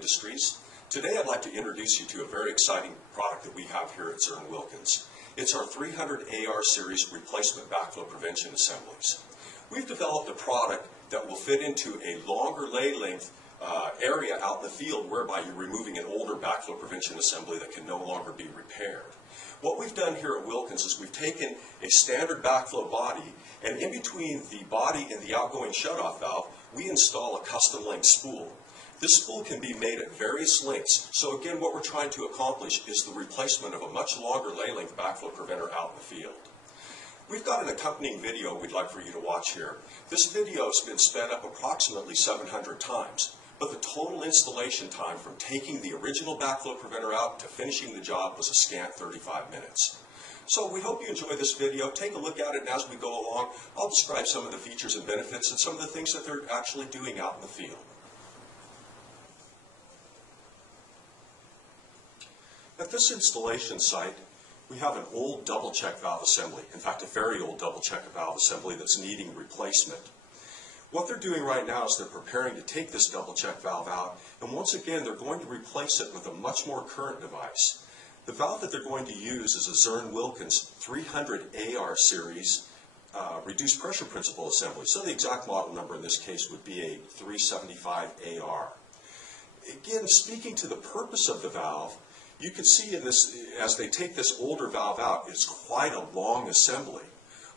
Industries. Today I'd like to introduce you to a very exciting product that we have here at Zurn Wilkins. It's our 300 AR series replacement backflow prevention assemblies. We've developed a product that will fit into a longer lay length area out in the field whereby you're removing an older backflow prevention assembly that can no longer be repaired. What we've done here at Wilkins is we've taken a standard backflow body, and in between the body and the outgoing shutoff valve, we install a custom length spool. This spool can be made at various lengths, so again what we're trying to accomplish is the replacement of a much longer lay length backflow preventer out in the field. We've got an accompanying video we'd like for you to watch here. This video has been sped up approximately 700 times, but the total installation time from taking the original backflow preventer out to finishing the job was a scant 35 minutes. So we hope you enjoy this video. Take a look at it, and as we go along, I'll describe some of the features and benefits and some of the things that they're actually doing out in the field. At this installation site, we have an old double check valve assembly. In fact, a very old double check valve assembly that's needing replacement. What they're doing right now is they're preparing to take this double check valve out, and once again they're going to replace it with a much more current device. The valve that they're going to use is a Zurn Wilkins 300 AR series reduced pressure principle assembly. So the exact model number in this case would be a 375 AR. Again, speaking to the purpose of the valve, you can see in this, as they take this older valve out, it's quite a long assembly.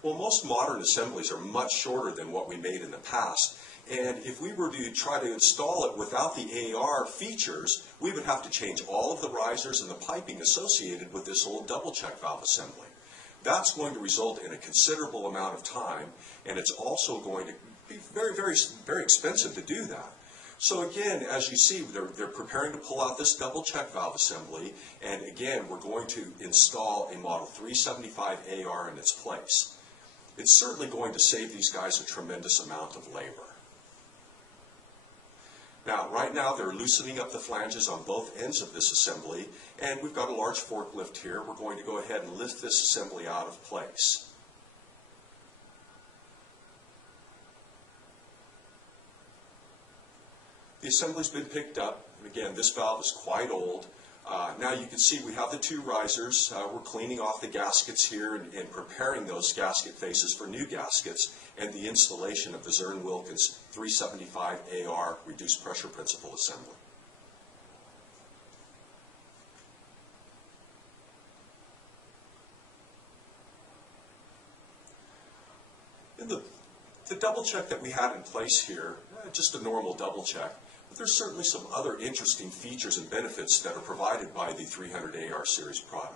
Well, most modern assemblies are much shorter than what we made in the past, and if we were to try to install it without the AR features, we would have to change all of the risers and the piping associated with this old double check valve assembly. That's going to result in a considerable amount of time, and it's also going to be very, very, very expensive to do that. So again, as you see, they're preparing to pull out this double check valve assembly, and again, we're going to install a model 375 AR in its place. It's certainly going to save these guys a tremendous amount of labor. Now, right now, they're loosening up the flanges on both ends of this assembly, and we've got a large forklift here. We're going to go ahead and lift this assembly out of place. The assembly's been picked up, and again, this valve is quite old. Now you can see we have the two risers. We're cleaning off the gaskets here and preparing those gasket faces for new gaskets and the installation of the Zurn Wilkins 375 AR reduced pressure principle assembly. In the double check that we had in place here, just a normal double check, but there's certainly some other interesting features and benefits that are provided by the 300 AR series product.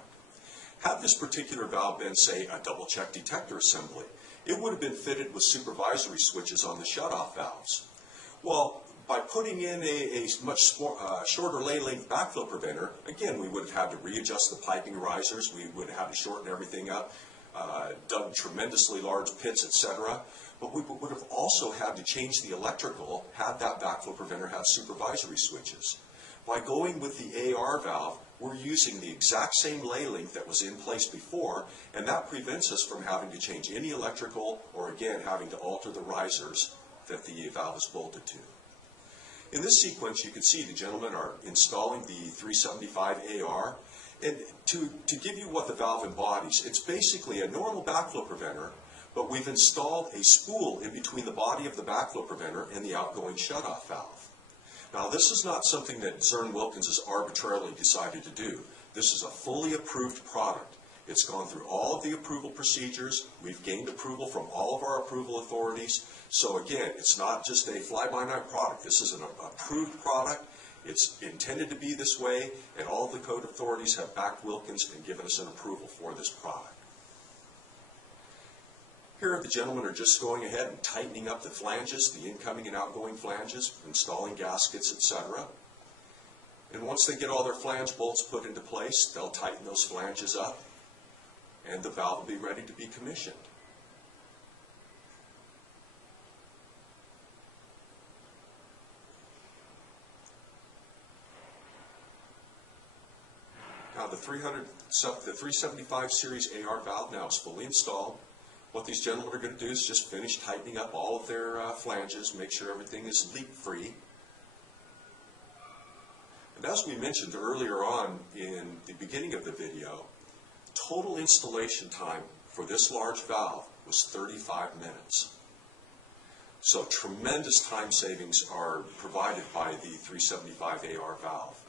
Had this particular valve been, say, a double check detector assembly, it would have been fitted with supervisory switches on the shutoff valves. Well, by putting in a much shorter lay length backflow preventer, again, we would have had to readjust the piping risers, we would have had to shorten everything up, dug tremendously large pits, etc. But we would have also had to change the electrical had that backflow preventer had supervisory switches. By going with the AR valve, we're using the exact same lay length that was in place before, and that prevents us from having to change any electrical or, again, having to alter the risers that the valve is bolted to. In this sequence, you can see the gentlemen are installing the 375 AR. And to give you what the valve embodies, it's basically a normal backflow preventer, but we've installed a spool in between the body of the backflow preventer and the outgoing shutoff valve. Now, this is not something that Zurn Wilkins has arbitrarily decided to do. This is a fully approved product. It's gone through all of the approval procedures. We've gained approval from all of our approval authorities. So again, it's not just a fly-by-night product. This is an approved product. It's intended to be this way, and all of the code authorities have backed Wilkins and given us an approval for this product. Here, the gentlemen are just going ahead and tightening up the flanges, the incoming and outgoing flanges, installing gaskets, etc. And once they get all their flange bolts put into place, they'll tighten those flanges up, and the valve will be ready to be commissioned. Now the 375 series AR valve now is fully installed. What these gentlemen are going to do is just finish tightening up all of their flanges, make sure everything is leak-free. And as we mentioned earlier on in the beginning of the video, total installation time for this large valve was 35 minutes. So tremendous time savings are provided by the 375 AR valve.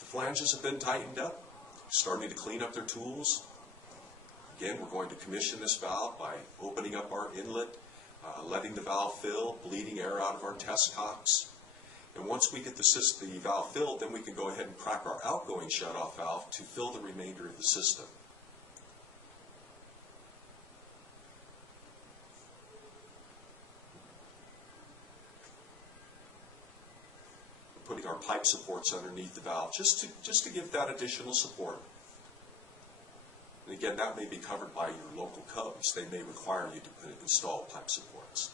The flanges have been tightened up, starting to clean up their tools. Again, we're going to commission this valve by opening up our inlet, letting the valve fill, bleeding air out of our test cocks. And once we get the valve filled, then we can go ahead and crack our outgoing shutoff valve to fill the remainder of the system. We're putting our pipe supports underneath the valve just to give that additional support. And again, that may be covered by your local codes. They may require you to install pipe supports.